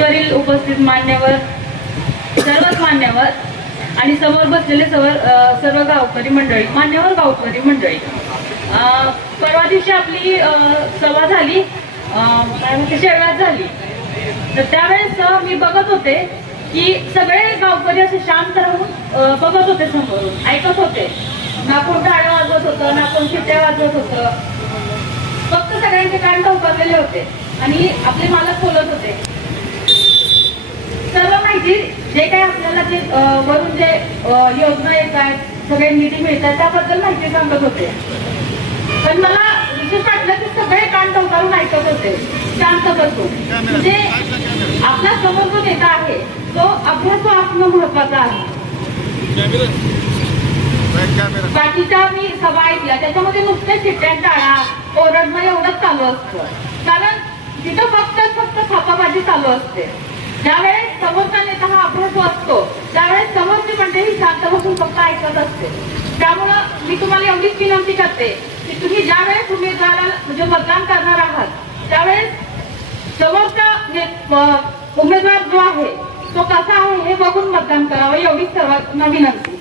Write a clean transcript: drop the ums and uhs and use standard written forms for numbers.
वरील उपस्थित मान्यवर, सर्वच मान्यवर आणि समोर बसलेले सर्व गावकरी मंडळी, मान्यवर गावकरी मंडळी, परवा दिवशी आपली सभा झाली, शेळव्यात झाली. तर त्यावेळेस मी बघत होते की सगळे गावकरी असे शांत राहून बघत होते, समोरून ऐकत होते. ना कोण टाळ्या वाजवत होतं, ना कोण शिट्ट्या वाजवत होतं. फक्त सगळ्यांचे कान टवकारलेले होते आणि आपले मालक बोलत होते. सर्व माहिती जे काही आपल्याला जे वरून जे योजना येत आहेत, सगळे निधी मिळतात त्याबद्दल माहिती सांगत होते. पण मला विशेष वाटलं की सगळे कान टवकारून ऐकत होते, शांत बसून. म्हणजे आपला समोर जो नेता आहे तो अभ्यासू असणं महत्वाचं आहे. बाकीच्या मी सभा ऐकल्या त्याच्यामध्ये नुसते शिट्ट्या, टाळा, ओरडणं एवढंच चालू असतं. कारण तिथं फक्त थापाबाजी चालू असते. ज्यावेळेस समोरचा नेता हा अभ्यासू असतो त्यावेळेस समोरची मंडळी शांत बसून फक्त ऐकत असते. त्यामुळं मी तुम्हाला एवढीच विनंती करते की तुम्ही ज्यावेळेस उमेदवाराला म्हणजे मतदान करणार आहात त्यावेळेस समोरचा उमेदवार जो आहे तो कसा आहे हे बघून मतदान करावं, एवढीच सर्वांना विनंती.